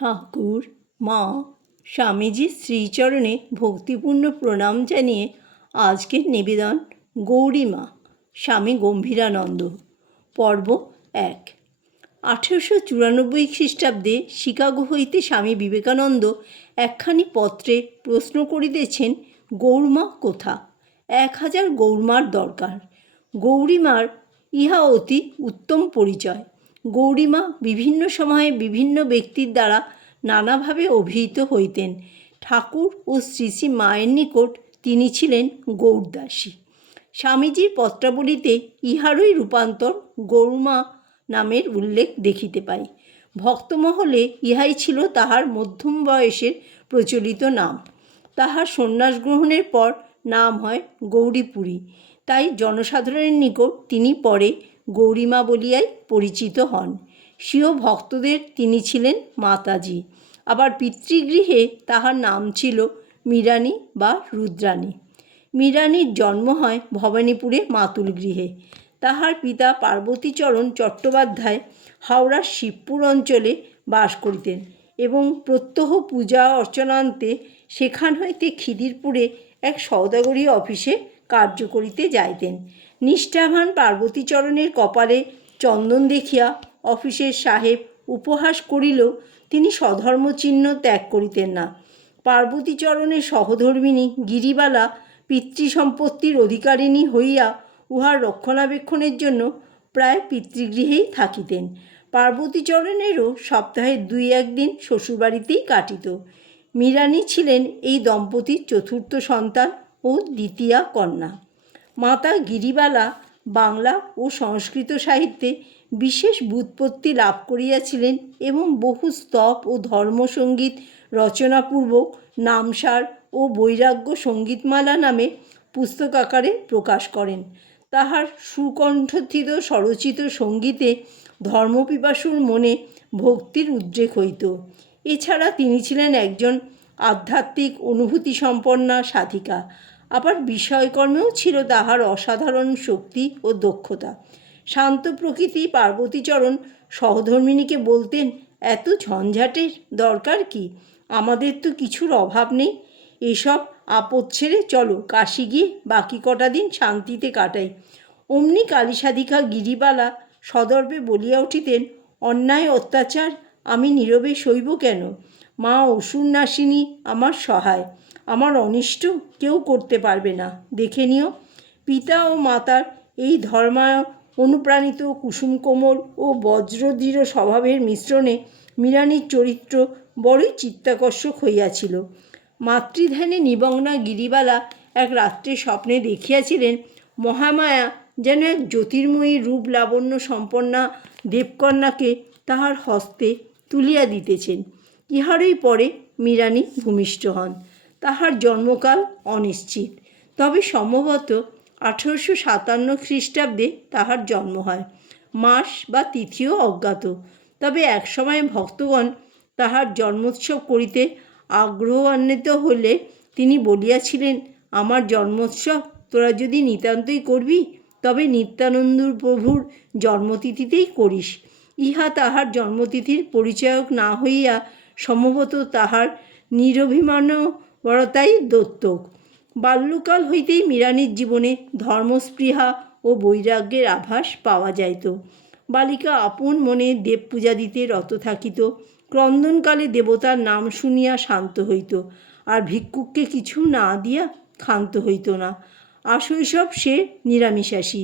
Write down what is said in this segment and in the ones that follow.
ঠাকুর, মা স্বামীজির শ্রীচরণে ভক্তিপূর্ণ প্রণাম জানিয়ে আজকের নিবেদন গৌরীমা স্বামী গম্ভীরানন্দ পর্ব এক। আঠেরোশো চুরানব্বই খ্রিস্টাব্দে শিকাগো হইতে স্বামী বিবেকানন্দ একখানি পত্রে প্রশ্ন করিতেছেন গৌরমা কোথা? এক হাজার গৌরমার দরকার। গৌরীমার ইহা অতি উত্তম পরিচয়। গৌরীমা বিভিন্ন সময়ে বিভিন্ন ব্যক্তির দ্বারা নানাভাবে অভিহিত হইতেন। ঠাকুর ও শ্রী শ্রী মায়ের নিকট তিনি ছিলেন গৌরদাসী। স্বামীজির পত্রাবলীতে ইহারই রূপান্তর গৌরমা নামের উল্লেখ দেখিতে পাই। ভক্তমহলে ইহাই ছিল তাহার মধ্যম বয়সের প্রচলিত নাম। তাহার সন্ন্যাস গ্রহণের পর নাম হয় গৌরীপুরী। তাই জনসাধারণের নিকট তিনি পরে গৌরীমা বলিয়াই পরিচিত হন। স্বীয় ভক্তদের তিনি ছিলেন মাতাজি। আবার পিতৃগৃহে তাহার নাম ছিল মীরানী বা রুদ্রাণী। মীরানীর জন্ম হয় ভবানীপুরে মাতুল গৃহে। তাহার পিতা পার্বতীচরণ চট্টোপাধ্যায় হাওড়ার শিবপুর অঞ্চলে বাস করিতেন এবং প্রত্যহ পূজা অর্চনান্তে সেখান হইতে খিদিরপুরে এক সৌদাগরী অফিসে কার্য করিতে যাইতেন। নিষ্ঠাভান পার্বতীচরণের কপালে চন্দন দেখিয়া অফিসের সাহেব উপহাস করিলেও তিনি স্বধর্মচিহ্ন ত্যাগ করিতেন না। পার্বতীচরণের সহধর্মিণী গিরিবালা পিতৃসম্পত্তির অধিকারিণী হইয়া উহার রক্ষণাবেক্ষণের জন্য প্রায় পিতৃগৃহেই থাকিতেন। পার্বতীচরণেরও সপ্তাহে দুই একদিন শ্বশুরবাড়িতেই কাটিত। মীরানী ছিলেন এই দম্পতির চতুর্থ সন্তান ও দ্বিতীয়া কন্যা। মাতা গিরিবালা বাংলা ও সংস্কৃত সাহিত্যে বিশেষ ব্যুৎপত্তি লাভ করিয়াছিলেন এবং বহু স্তব ও ধর্মসঙ্গীত রচনাপূর্বক নামসার ও বৈরাগ্য সঙ্গীতমালা নামে পুস্তক আকারে প্রকাশ করেন। তাহার সুকণ্ঠস্থিত স্বরচিত সঙ্গীতে ধর্মপিপাসুর মনে ভক্তির উদ্রেক হইত। এছাড়া তিনি ছিলেন একজন আধ্যাত্মিক অনুভূতি সম্পন্না সাধিকা। আবার বিষয়কর্মেও ছিল তাহার অসাধারণ শক্তি ও দক্ষতা। শান্ত প্রকৃতি পার্বতীচরণ সহধর্মিণীকে বলতেন, এত ঝঞ্ঝাটের দরকার কি? আমাদের তো কিছুর অভাব নেই। এসব আপদ ছেড়ে চলো, কাশি গিয়ে বাকি কটা দিন শান্তিতে কাটাই। অমনি কালীসাধিকা গিরিবালা সদর্পে বলিয়া উঠিতেন, অন্যায় অত্যাচার আমি নীরবে সইব কেন? মা অসুর নাসিনী আমার সহায়। আমার অনিষ্ট কেউ করতে পারবে না। দেখে নিও, পিতা ও মাতার এই ধর্মায় অনুপ্রাণিত কুসুম কোমল ও বজ্রদৃঢ় স্বভাবের মিশ্রণে মীরানীর চরিত্র বড়ই চিত্তাকর্ষক হইয়াছিল। মাতৃধ্যানে নিবংনা গিরিবালা এক রাত্রে স্বপ্নে দেখিয়াছিলেন, মহামায়া যেন এক জ্যোতির্ময়ী রূপ লাবণ্য সম্পন্না দেবকন্যাকে তাহার হস্তে তুলিয়া দিতেছেন। ইহারই পরে মীরানী ভূমিষ্ঠ হন। তাহার জন্মকাল অনিশ্চিত। তবে সম্ভবত আঠেরোশো সাতান্ন খ্রিস্টাব্দে তাহার জন্ম হয়। মাস বা তিথিও অজ্ঞাত। তবে একসময় ভক্তগণ তাহার জন্মোৎসব করিতে আগ্রহান্বিত হলে তিনি বলিয়াছিলেন, আমার জন্মোৎসব, তোরা যদি নিতান্তই করবি, তবে নিত্যানন্দ প্রভুর জন্মতিথিতেই করিস ইহা তাহার জন্মতিথির পরিচয়ক না হইয়া সম্ভবত তাহার নিরভিমানবরতাই দত্তক। বাল্যকাল হইতেই মীরানির জীবনে ধর্মস্পৃহা ও বৈরাগ্যের আভাস পাওয়া যাইত। বালিকা আপন মনে দেব পূজা দিতে রত থাকিত। ক্রন্দনকালে দেবতার নাম শুনিয়া শান্ত হইত। আর ভিক্ষুককে কিছু না দিয়া ক্ষান্ত হইত না। আশৈশব সে নিরামিষাসী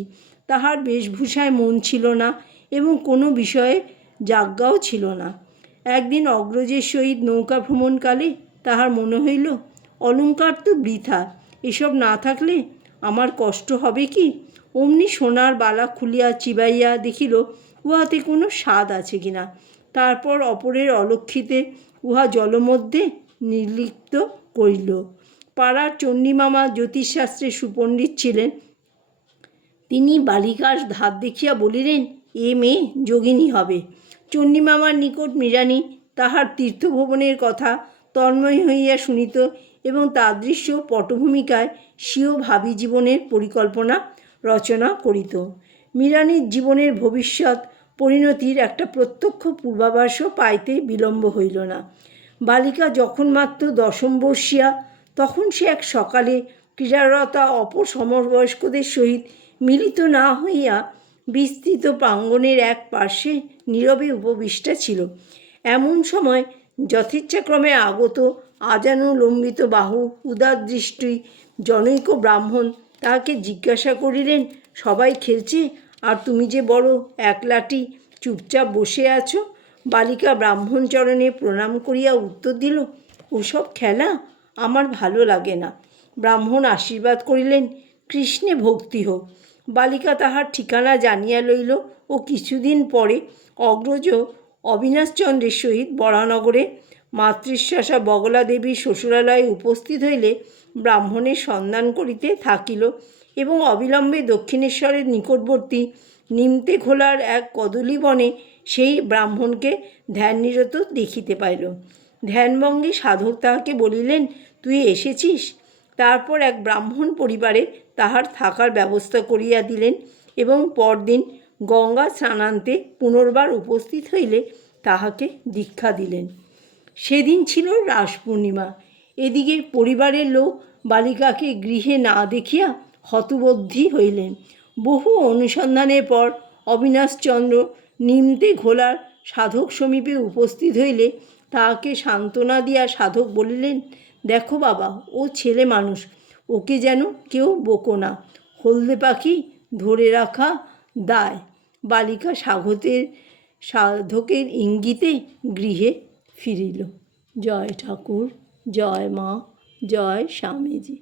তাহার বেশভূষায় মন ছিল না এবং কোনো বিষয়ে যাজ্ঞাও ছিল না। একদিন অগ্রজের সহিত নৌকা ভ্রমণকালে তাহার মনে হইল অলঙ্কার তো বৃথা। এসব না থাকলে আমার কষ্ট হবে কি? অমনি সোনার বালা খুলিয়া চিবাইয়া দেখিল, উহাতে কোনো স্বাদ আছে কিনা তারপর অপরের অলক্ষিতে উহা জলমধ্যে নির্লিপ্ত করিল। পাড়ার চণ্ডীমামা জ্যোতিষশাস্ত্রে সুপণ্ডিত ছিলেন। তিনি বালিকার ধার দেখিয়া বলিলেন, এ মেয়ে যোগিনী হবে। চণ্ডীমামার নিকট মীরানী তাহার তীর্থভবনের কথা তন্ময় হইয়া শুনিত। এবং তাদৃশ্য পটভূমিকায় স্বীয় ভাবি জীবনের পরিকল্পনা রচনা করিত। মিরানির জীবনের ভবিষ্যৎ পরিণতির একটা প্রত্যক্ষ পূর্বাভাসও পাইতে বিলম্ব হইল না। বালিকা যখন মাত্র দশম বর্ষিয়া, তখন সে এক সকালে ক্রীড়ারতা অপর সমবয়স্কদের সহিত মিলিত না হইয়া বিস্তৃত প্রাঙ্গণের এক পার্শ্বে নীরবে উপবিষ্টা ছিল। এমন সময় যথেচ্ছাক্রমে আগত আজানুলম্বিত বাহু উদার দৃষ্টি জনৈক ব্রাহ্মণ তাহাকে জিজ্ঞাসা করিলেন, সবাই খেলছে? আর তুমি যে বড় একলাটি চুপচাপ বসে আছো? বালিকা ব্রাহ্মণ চরণে প্রণাম করিয়া উত্তর দিল, ওসব খেলা আমার ভালো লাগে না। ব্রাহ্মণ আশীর্বাদ করিলেন, কৃষ্ণে ভক্তি হোক। বালিকা তাহার ঠিকানা জানিয়া লইল ও কিছুদিন পরে অগ্রজ অবিনাশচন্দ্রের সহিত বরানগরে মাতৃশ্বাসা বগলা দেবীর শ্বশুরালয়ে উপস্থিত হইলে ব্রাহ্মণের সন্ধান করিতে থাকিল এবং অবিলম্বে দক্ষিণেশ্বরের নিকটবর্তী নিমতে খোলার এক কদলী বনে সেই ব্রাহ্মণকে ধ্যাননিরত দেখিতে পাইল। ধ্যানভঙ্গে সাধক তাহাকে বলিলেন, তুই এসেছিস? তারপর এক ব্রাহ্মণ পরিবারে তাহার থাকার ব্যবস্থা করিয়া দিলেন এবং পরদিন গঙ্গা স্নানান্তে পুনর্বার উপস্থিত হইলে তাহাকে দীক্ষা দিলেন। সেদিন ছিল রাস পূর্ণিমা। এদিকে পরিবারের লোক বালিকাকে গৃহে না দেখিয়া হতবুদ্ধি হইলেন। বহু অনুসন্ধানের পর অবিনাশচন্দ্র নিমতে ঘোলার সাধক সমীপে উপস্থিত হইলে তাহাকে সান্ত্বনা দিয়া সাধক বলিলেন, দেখো বাবা, ও ছেলে মানুষ, ওকে যেন কেউ বোকো না। হলদে পাখি ধরে রাখা দায়। বালিকা স্বাগতের সাধকের ইঙ্গিতে গৃহে ফিরিল। জয় ঠাকুর জয় মা জয় স্বামীজি।